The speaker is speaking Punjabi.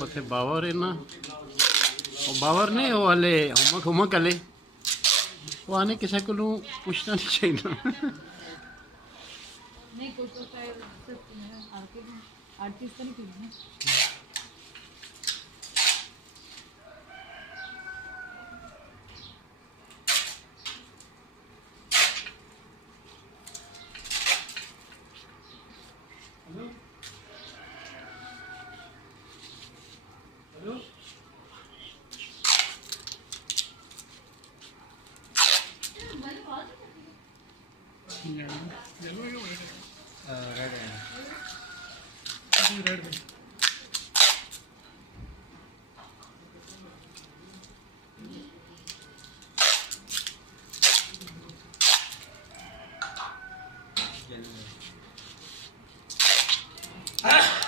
ਉੱਥੇ ਬਾਵਰ ਇਹਨਾਂ ਉਹ ਬਾਵਰ ਨੇ ਉਹ ਹਲੇ ਹੁਮਕ ਹਲੇ ਉਹ ਆਨੇ ਕਿਸੇ ਕੋਲੋਂ ਪੁੱਛਣਾ ਨਹੀਂ ਚਾਹੀਦਾ नहीं कुछ तो आर्टिस्ट तो नहीं पीना रेड है रेड